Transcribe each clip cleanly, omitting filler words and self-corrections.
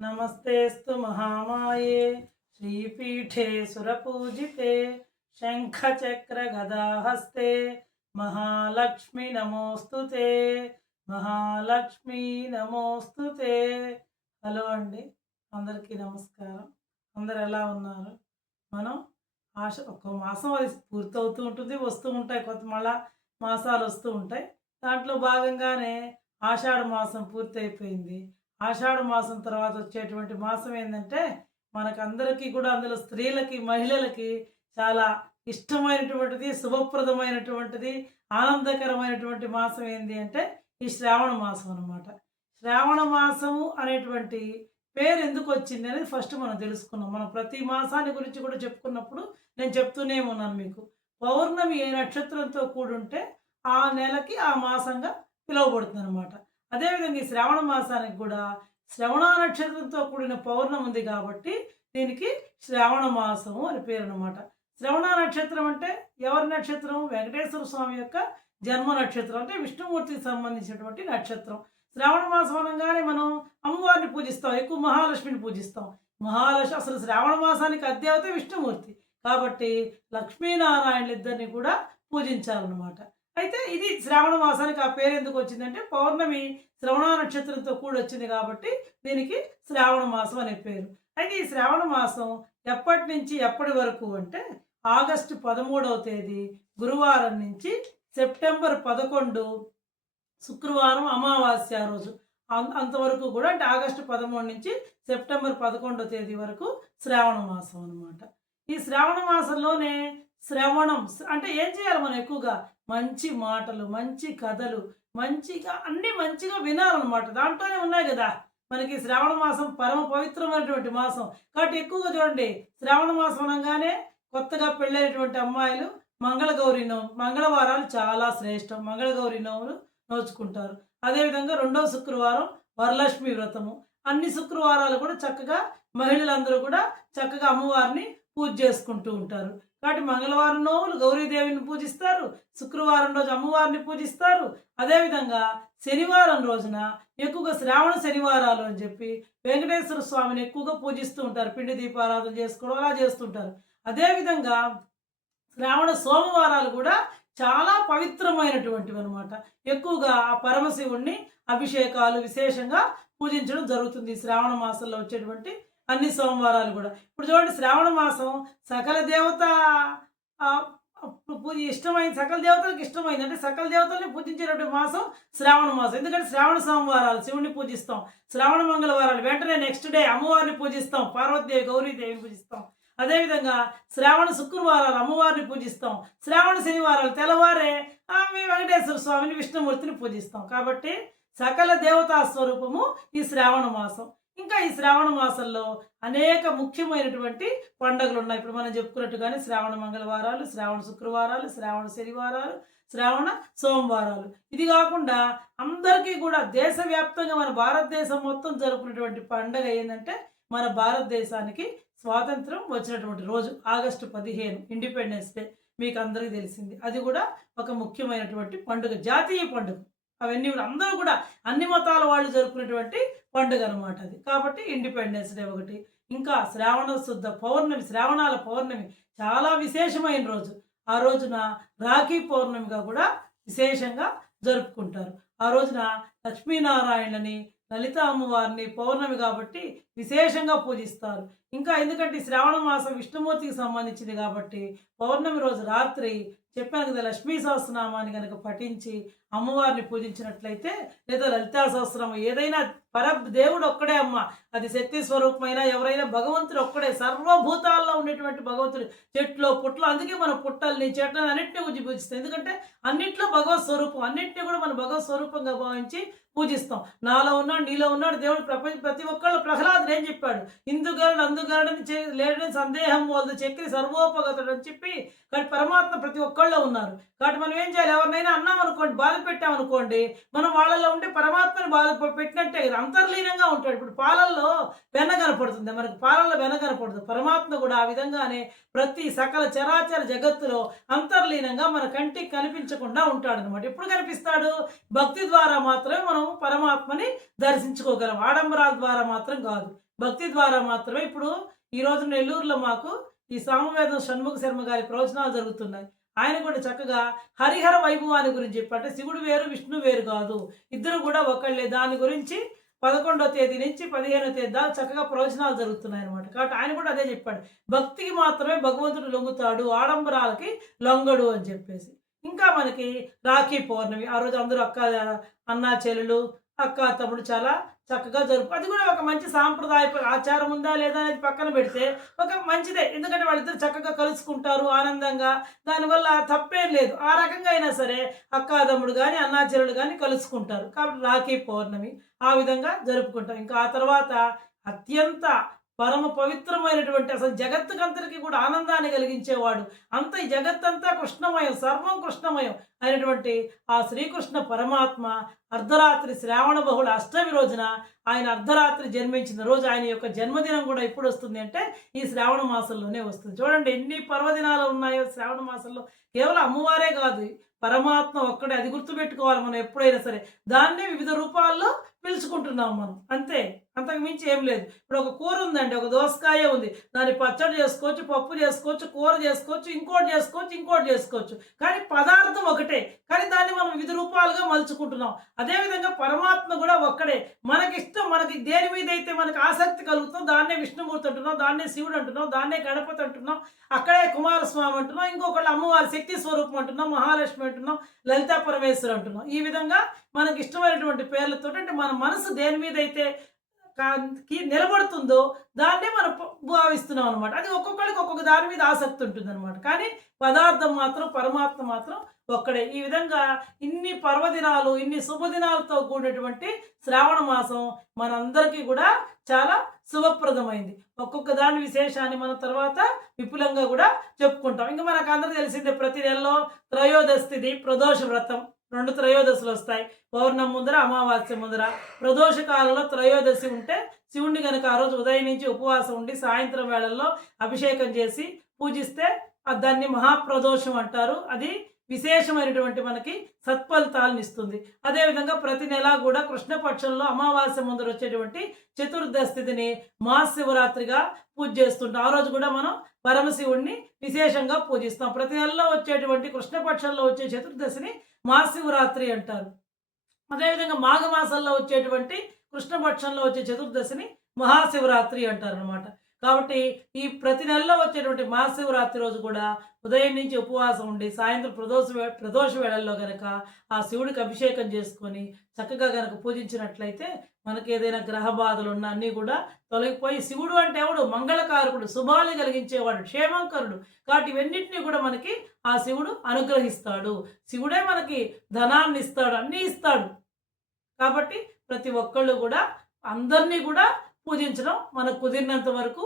नमस्तेस्तु महामाये श्रीपीठे सुरपूजिते शङ्खचक्रगदाहस्ते महालक्ष्मी नमोस्तुते महालक्ष्मी నమోస్తుతే. హలో అండి, అందరికీ నమస్కారం. అందరు ఎలా ఉన్నారు? మనం ఒక మాసం అది పూర్తవుతూ ఉంటుంది, వస్తూ ఉంటాయి, కొత్త మళ్ళా మాసాలు వస్తూ ఉంటాయి. దాంట్లో భాగంగానే ఆషాఢ మాసం పూర్తయిపోయింది. ఆషాఢ మాసం తర్వాత వచ్చేటువంటి మాసం ఏంటంటే మనకందరికీ కూడా, అందులో స్త్రీలకి మహిళలకి చాలా ఇష్టమైనటువంటిది, శుభప్రదమైనటువంటిది, ఆనందకరమైనటువంటి మాసం ఏంటి అంటే ఈ శ్రావణ మాసం అనమాట. శ్రావణ మాసము అనేటువంటి పేరు ఎందుకు వచ్చింది అనేది ఫస్ట్ మనం తెలుసుకున్నాం. మనం ప్రతి మాసాన్ని గురించి కూడా చెప్పుకున్నప్పుడు నేను చెప్తూనే ఉన్నాను మీకు. పౌర్ణమి ఏ నక్షత్రంతో కూడుంటే ఆ నెలకి ఆ మాసంగా పిలువబడుతుంది అనమాట. అదేవిధంగా ఈ శ్రావణ మాసానికి కూడా శ్రవణ నక్షత్రంతో కూడిన పౌర్ణమి ఉంది కాబట్టి దీనికి శ్రావణ మాసము అని పేరు అనమాట. శ్రవణ నక్షత్రం అంటే ఎవరి నక్షత్రం? వెంకటేశ్వర స్వామి యొక్క జన్మ నక్షత్రం, అంటే విష్ణుమూర్తికి సంబంధించినటువంటి నక్షత్రం. శ్రావణ మాసం అనగానే మనం అమ్మవారిని పూజిస్తాం, ఎక్కువ మహాలక్ష్మిని పూజిస్తాం. మహాలక్ష్మి అసలు శ్రావణ మాసానికి అధిదేవత విష్ణుమూర్తి కాబట్టి లక్ష్మీనారాయణులు ఇద్దరిని కూడా పూజించాలన్నమాట. అయితే ఇది శ్రావణ మాసానికి ఆ పేరు ఎందుకు వచ్చిందంటే పౌర్ణమి శ్రవణ నక్షత్రంతో కూడి వచ్చింది కాబట్టి దీనికి శ్రావణ మాసం అనే పేరు. అయితే ఈ శ్రావణ మాసం ఎప్పటి నుంచి ఎప్పటి వరకు అంటే ఆగస్టు 13వ తేదీ గురువారం నుంచి సెప్టెంబర్ 11 శుక్రవారం అమావాస్య రోజు అంతవరకు కూడా, అంటే ఆగస్టు 13 నుంచి సెప్టెంబర్ 11వ తేదీ వరకు శ్రావణ మాసం అనమాట. ఈ శ్రావణ మాసంలోనే శ్రవణం అంటే ఏం చేయాలి మనం? ఎక్కువగా మంచి మాటలు, మంచి కథలు, మంచిగా అన్నీ మంచిగా వినాలన్నమాట. దాంట్లోనే ఉన్నాయి కదా మనకి శ్రావణ మాసం పరమ పవిత్రమైనటువంటి మాసం కాబట్టి ఎక్కువగా చూడండి, శ్రావణ మాసం అనగానే కొత్తగా పెళ్ళైనటువంటి అమ్మాయిలు మంగళగౌరి నోము, మంగళవారాలు చాలా శ్రేష్టం. మంగళగౌరి నోములు నోచుకుంటారు. అదేవిధంగా రెండవ శుక్రవారం వరలక్ష్మి వ్రతము. అన్ని శుక్రవారాలు కూడా చక్కగా మహిళలందరూ కూడా చక్కగా అమ్మవారిని పూజ చేసుకుంటూ ఉంటారు. కాబట్టి మంగళవారం నోములు గౌరీదేవిని పూజిస్తారు, శుక్రవారం రోజు అమ్మవారిని పూజిస్తారు. అదేవిధంగా శనివారం రోజున ఎక్కువగా శ్రావణ శనివారాలు అని చెప్పి వెంకటేశ్వర స్వామిని ఎక్కువగా పూజిస్తూ ఉంటారు, పిండి దీపారాధన చేసుకోవడం అలా చేస్తుంటారు. అదేవిధంగా శ్రావణ సోమవారాలు కూడా చాలా పవిత్రమైనటువంటివి అనమాట. ఎక్కువగా ఆ పరమశివుణ్ణి అభిషేకాలు విశేషంగా పూజించడం జరుగుతుంది శ్రావణ మాసంలో వచ్చేటువంటి అన్ని సోమవారాలు కూడా. ఇప్పుడు చూడండి, శ్రావణ మాసం సకల దేవత పూజ ఇష్టమైంది, సకల దేవతలకు ఇష్టమైంది, అంటే సకల దేవతల్ని పూజించేటువంటి మాసం శ్రావణ మాసం. ఎందుకంటే శ్రావణ సోమవారాలు శివుణ్ణి పూజిస్తాం, శ్రావణ మంగళవారాలు వెంటనే నెక్స్ట్ డే అమ్మవారిని పూజిస్తాం, పార్వతీదేవి గౌరీదేవిని పూజిస్తాం. అదేవిధంగా శ్రావణ శుక్రవారాలు అమ్మవారిని పూజిస్తాం, శ్రావణ శనివారాలు తెల్లవారే వెంకటేశ్వర స్వామిని విష్ణుమూర్తిని పూజిస్తాం. కాబట్టి సకల దేవతా స్వరూపము ఈ శ్రావణ మాసం. ఇంకా ఈ శ్రావణ మాసంలో అనేక ముఖ్యమైనటువంటి పండుగలు ఉన్నాయి. ఇప్పుడు మనం చెప్పుకున్నట్టుగానే శ్రావణ మంగళవారాలు, శ్రావణ శుక్రవారాలు, శ్రావణ శనివారాలు, శ్రావణ సోమవారాలు. ఇది కాకుండా అందరికీ కూడా దేశవ్యాప్తంగా మన భారతదేశం మొత్తం జరుపుకునేటువంటి పండుగ ఏంటంటే మన భారతదేశానికి స్వాతంత్రం వచ్చినటువంటి రోజు ఆగస్టు 15 ఇండిపెండెన్స్ డే. మీకు అందరికీ తెలిసింది, అది కూడా ఒక ముఖ్యమైనటువంటి పండుగ, జాతీయ పండుగ. అవన్నీ కూడా అందరూ కూడా అన్ని మతాల వాళ్ళు జరుపుకునేటువంటి పండుగ అనమాట అది. కాబట్టి ఇండిపెండెన్స్ డే ఒకటి. ఇంకా శ్రావణ శుద్ధ పౌర్ణమి, శ్రావణాల పౌర్ణమి చాలా విశేషమైన రోజు. ఆ రోజున రాఖీ పౌర్ణమిగా కూడా విశేషంగా జరుపుకుంటారు. ఆ రోజున లక్ష్మీనారాయణని, లలిత అమ్మవారిని పౌర్ణమి కాబట్టి విశేషంగా పూజిస్తారు. ఇంకా ఎందుకంటే శ్రావణ మాసం విష్ణుమూర్తికి సంబంధించింది కాబట్టి పౌర్ణమి రోజు రాత్రి చెప్పాను కదా, లక్ష్మీ సహస్రనామాన్ని కనుక పఠించి అమ్మవారిని పూజించినట్లయితే, లేదా లలితా సహస్రనామం ఏదైనా దేవుడు ఒక్కడే అమ్మ, అది శక్తి స్వరూపమైన ఎవరైనా భగవంతుడు ఒక్కడే, సర్వభూతాల్లో ఉండేటువంటి భగవంతుడు. చెట్లు పుట్లు, అందుకే మన పుట్టల్ని చెట్లని అన్నింటినీ పూజిస్తాం. ఎందుకంటే అన్నింటిలో భగవత్ స్వరూపం, అన్నింటినీ కూడా మనం భగవత్ స్వరూపంగా భావించి పూజిస్తాం. నాలో ఉన్నాడు, నీలో ఉన్నాడు దేవుడు. ప్రతి ఒక్కళ్ళు ప్రహ్లాదుడు ఏం చెప్పాడు? ఇందుగలడు అందుగలడని లేడని సందేహం వలదు చక్రి సర్వోపగతుడు అని చెప్పి, కానీ పరమాత్మ ప్రతి ఒక్కళ్ళు ఉన్నారు. కాబట్టి మనం ఏం చేయాలి? ఎవరినైనా అన్నాం అనుకోండి, బాధ పెట్టామనుకోండి, మనం వాళ్ళలో ఉంటే పరమాత్మని బాధ పెట్టినట్టే కదా, అంతర్లీనంగా ఉంటాడు. ఇప్పుడు పాలల్లో వెన్న కనపడుతుంది, మనకు పాలల్లో వెన్న కనపడదు. పరమాత్మ కూడా ఆ విధంగానే ప్రతి సకల చరాచర జగత్తులో అంతర్లీనంగా మన కంటికి కనిపించకుండా ఉంటాడు అనమాట. ఎప్పుడు కనిపిస్తాడు? భక్తి ద్వారా మాత్రమే మనం పరమాత్మని దర్శించుకోగలం, ఆడంబరాల ద్వారా మాత్రం కాదు. భక్తి ద్వారా మాత్రమే. ఇప్పుడు ఈరోజు నెల్లూరులో మాకు ఈ సామవేదం షణ్ముఖ శర్మ గారి ప్రవచనాలు జరుగుతున్నాయి. ఆయన కూడా చక్కగా హరిహర వైభవాన్ని గురించి చెప్పారు. అంటే శివుడు వేరు, విష్ణువు వేరు కాదు. ఇద్దరు కూడా ఒకళ్ళే. దాని గురించి 11వ తేదీ నుంచి 15వ తేదీ దాకా చక్కగా ప్రవచనాలు జరుగుతున్నాయన్నమాట. కాబట్టి ఆయన కూడా అదే చెప్పాడు. భక్తికి మాత్రమే భగవంతుడు లొంగుతాడు, ఆడంబరాలకి లొంగడు అని చెప్పేసి. ఇంకా మనకి రాఖీ పౌర్ణమి. ఆ రోజు అందరూ అన్నా చెల్లెలు, అక్క, తమ్ముడు చాలా చక్కగా అది కూడా ఒక మంచి సాంప్రదాయపు ఆచారం ఉందా లేదా అనేది పక్కన పెడితే ఒక మంచిదే. ఎందుకంటే వాళ్ళిద్దరు చక్కగా కలుసుకుంటారు ఆనందంగా. దానివల్ల తప్పేం లేదు. ఆ రకంగా అయినా సరే అక్కా తమ్ముడు గాని, అన్నా చెల్లెలు గాని కలుసుకుంటారు. కాబట్టి రాఖీ పౌర్ణమి ఆ విధంగా జరుపుకుంటాం. ఇంకా ఆ తర్వాత అత్యంత పరమ పవిత్రమైనటువంటి అసలు జగత్తుకంతటికి కూడా ఆనందాన్ని కలిగించేవాడు. అంత ఈ జగత్తంతా కృష్ణమయం, సర్వం కృష్ణమయం అయినటువంటి ఆ శ్రీకృష్ణ పరమాత్మ అర్ధరాత్రి శ్రావణ బహుళ అష్టమి రోజున ఆయన అర్ధరాత్రి జన్మించిన రోజు ఆయన యొక్క జన్మదినం కూడా ఎప్పుడు వస్తుంది అంటే ఈ శ్రావణ మాసంలోనే వస్తుంది. చూడండి ఎన్ని పర్వదినాలు ఉన్నాయో శ్రావణ మాసంలో. కేవలం అమ్మవారే కాదు, పరమాత్మ ఒక్కడే. అది గుర్తుపెట్టుకోవాలి మనం ఎప్పుడైనా సరే. దాన్నే వివిధ రూపాల్లో పిలుచుకుంటున్నాం మనం, అంతే. అంతకు మించి ఏం లేదు. ఇప్పుడు ఒక కూర ఉందండి, ఒక దోసకాయ ఉంది. దాన్ని పచ్చడి చేసుకోవచ్చు, పప్పు చేసుకోవచ్చు, కూర చేసుకోవచ్చు, ఇంకోటి చేసుకోవచ్చు. కానీ పదార్థం ఒకటే. కానీ దాన్ని మనం వివిధ రూపాలుగా మలుచుకుంటున్నాం. అదేవిధంగా పరమాత్మ కూడా ఒక్కడే. మనకిష్టం, మనకి దేని మీద అయితే మనకు ఆసక్తి కలుగుతుందో దాన్నే విష్ణుమూర్తి అంటున్నాం, దాన్నే శివుడు అంటున్నాం, దాన్నే గణపతి అంటున్నాం, అక్కడే కుమారస్వామి అంటున్నాం, ఇంకొకళ్ళు అమ్మవారి శక్తి స్వరూపం అంటున్నాం, మహాలక్ష్మి అంటున్నాం, లలితా పరమేశ్వరు అంటున్నాం. ఈ విధంగా మనకి ఇష్టమైనటువంటి పేర్లతో, అంటే మన మనసు దేని మీద అయితే నిలబడుతుందో దాన్నే మనం భావిస్తున్నాం అనమాట. అది ఒక్కొక్కరికి ఒక్కొక్క దాని మీద ఆసక్తి ఉంటుంది అనమాట. కానీ పదార్థం మాత్రం, పరమాత్మ మాత్రం ఒక్కడే. ఈ విధంగా ఇన్ని పర్వదినాలు, ఇన్ని శుభదినాలతో కూడినటువంటి శ్రావణ మాసం మనందరికీ కూడా చాలా శుభప్రదమైంది. ఒక్కొక్క దాని విశేషాన్ని మనం తర్వాత విపులంగా కూడా చెప్పుకుంటాం. ఇంకా మనకు అందరూ తెలిసిందే, ప్రతి నెలలో త్రయోదశి తిథి ప్రదోష వ్రతం 2 త్రయోదశులు వస్తాయి. పౌర్ణమి ముందర, అమావాస్య ముందర. ప్రదోష కాలంలో త్రయోదశి ఉంటే శివుణ్ణి కనుక ఆ రోజు ఉదయం నుంచి ఉపవాసం ఉండి సాయంత్రం వేళల్లో అభిషేకం చేసి పూజిస్తే దాన్ని మహాప్రదోషం అంటారు. అది విశేషమైనటువంటి మనకి సత్ఫలితాలను ఇస్తుంది. అదేవిధంగా ప్రతి నెల కూడా కృష్ణపక్షంలో అమావాస్య ముందర వచ్చేటువంటి చతుర్దశి తిథిని మహాశివరాత్రిగా పూజ చేస్తుంటాం. ఆ రోజు కూడా మనం పరమశివుణ్ణి విశేషంగా పూజిస్తాం. ప్రతి నెలలో వచ్చేటువంటి కృష్ణపక్షంలో వచ్చే చతుర్దశిని మహాశివరాత్రి అంటారు. అదేవిధంగా మాఘమాసంలో వచ్చేటువంటి కృష్ణపక్షంలో వచ్చే చతుర్దశిని మహాశివరాత్రి అంటారు అనమాట. కాబట్టి ఈ ప్రతి నెలలో వచ్చేటువంటి మహాశివరాత్రి రోజు కూడా ఉదయం నుంచి ఉపవాసం ఉండి సాయంత్రం ప్రదోష వేళల్లో గనక ఆ శివుడికి అభిషేకం చేసుకొని చక్కగా గనక పూజించినట్లయితే మనకి ఏదైనా గ్రహ బాధలు ఉన్నా అన్నీ కూడా తొలగిపోయి, శివుడు అంటే ఎవడు? మంగళకారకుడు, శుభాలు కలిగించేవాడు, క్షేమంకరుడు. కాబట్టి ఇవన్నింటినీ కూడా మనకి ఆ శివుడు అనుగ్రహిస్తాడు. శివుడే మనకి ధనాన్ని ఇస్తాడు, అన్నీ ఇస్తాడు. కాబట్టి ప్రతి ఒక్కళ్ళు కూడా అందరినీ కూడా పూజించడం మనకు కుదిరినంత వరకు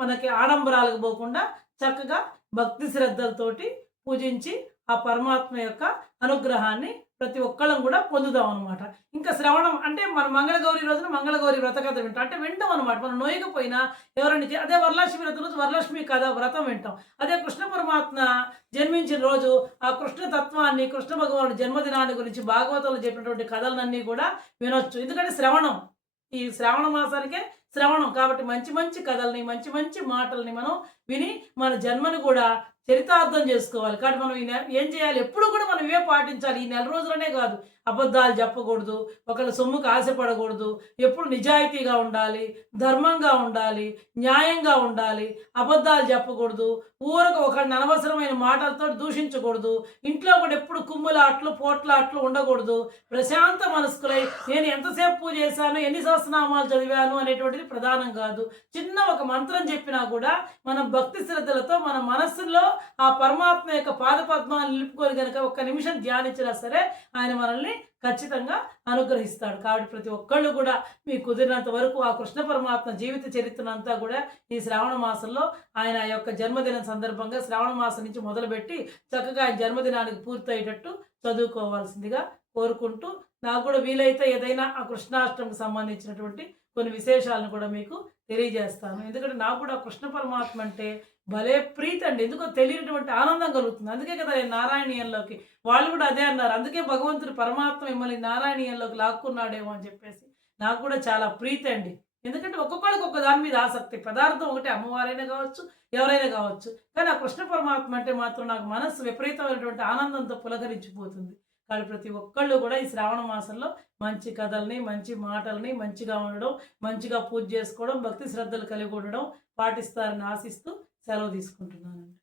మనకి ఆడంబరాలకు పోకుండా చక్కగా భక్తి శ్రద్ధలతోటి పూజించి ఆ పరమాత్మ యొక్క అనుగ్రహాన్ని ప్రతి ఒక్కళ్ళం కూడా పొందుదాం అనమాట. ఇంకా శ్రవణం అంటే మన మంగళగౌరి రోజున మంగళగౌరి వ్రత కథ వింటాం. అంటే వింటాం అనమాట. మనం నోయకపోయినా ఎవరైనా అదే వరలక్ష్మి వ్రతం రోజు వరలక్ష్మి కథ వ్రతం వింటాం. అదే కృష్ణ పరమాత్మ జన్మించిన రోజు ఆ కృష్ణ తత్వాన్ని, కృష్ణ భగవానుడి జన్మదినాన్ని గురించి భాగవతంలో చెప్పినటువంటి కథలన్నీ కూడా వినొచ్చు. ఎందుకంటే శ్రవణం, ఈ శ్రావణ మాసానికే శ్రవణం. కాబట్టి మంచి మంచి కథల్ని, మంచి మంచి మాటల్ని మనం విని మన జన్మను కూడా చరితార్థం చేసుకోవాలి. కాబట్టి మనం ఏం చేయాలి? ఎప్పుడు కూడా మనం ఇవే పాటించాలి. ఈ నెల రోజులనే కాదు, అబద్ధాలు చెప్పకూడదు, ఒకళ్ళ సొమ్ముకు ఆశపడకూడదు, ఎప్పుడు నిజాయితీగా ఉండాలి, ధర్మంగా ఉండాలి, న్యాయంగా ఉండాలి, అబద్ధాలు చెప్పకూడదు, ఊరకు ఒకళ్ళని అనవసరమైన మాటలతో దూషించకూడదు, ఇంట్లో కూడా ఎప్పుడు కుమ్ములాట్లు పోట్లాట్లు ఉండకూడదు, ప్రశాంత మనస్కులై నేను ఎంతసేపు పూజ చేశాను, ఎన్ని సహస్రనామాలు చదివాను అనేటువంటిది ప్రధానం కాదు. చిన్న ఒక మంత్రం చెప్పినా కూడా మనం భక్తి శ్రద్ధలతో మన మనస్సులో ఆ పరమాత్మ యొక్క పాదపద్మాన్ని నిలుపుకొని కనుక ఒక్క నిమిషం ధ్యానించినా సరే ఆయన మనల్ని ఖచ్చితంగా అనుగ్రహిస్తాడు. కాబట్టి ప్రతి ఒక్కళ్ళు కూడా మీకు కుదిరినంత వరకు ఆ కృష్ణ పరమాత్మ జీవిత చరిత్రనంతా కూడా ఈ శ్రావణ మాసంలో ఆయన యొక్క జన్మదినం సందర్భంగా శ్రావణ మాసం నుంచి మొదలుపెట్టి చక్కగా ఆయన జన్మదినానికి పూర్తయ్యేటట్టు చదువుకోవాల్సిందిగా కోరుకుంటూ, నాకు కూడా వీలైతే ఏదైనా ఆ కృష్ణాష్టమికి సంబంధించినటువంటి కొన్ని విశేషాలను కూడా మీకు తెలియజేస్తాను. ఎందుకంటే నాకు కూడా కృష్ణ పరమాత్మ అంటే భలే ప్రీతి అండి. ఎందుకో తెలియనటువంటి ఆనందం కలుగుతుంది. అందుకే కదా నేను నారాయణీయంలోకి, వాళ్ళు కూడా అదే అన్నారు. అందుకే భగవంతుడు పరమాత్మ మిమ్మల్ని నారాయణీయంలోకి లాక్కున్నాడేమో అని చెప్పేసి నాకు కూడా చాలా ప్రీతి అండి. ఎందుకంటే ఒక్కొక్కళ్ళకి ఒక్క దాని మీద ఆసక్తి. పదార్థం ఒకటే అమ్మవారైనా కావచ్చు, ఎవరైనా కావచ్చు. కానీ ఆ కృష్ణ పరమాత్మ అంటే మాత్రం నాకు మనస్సు విపరీతమైనటువంటి ఆనందంతో పులకరించిపోతుంది. కానీ ప్రతి ఒక్కళ్ళు కూడా ఈ శ్రావణ మాసంలో మంచి కథల్ని, మంచి మాటల్ని, మంచిగా ఉండడం, మంచిగా పూజ చేసుకోవడం, భక్తి శ్రద్ధలు కలిగి ఉండడం పాటిస్తారని ఆశిస్తూ సెలవు తీసుకుంటున్నానండి.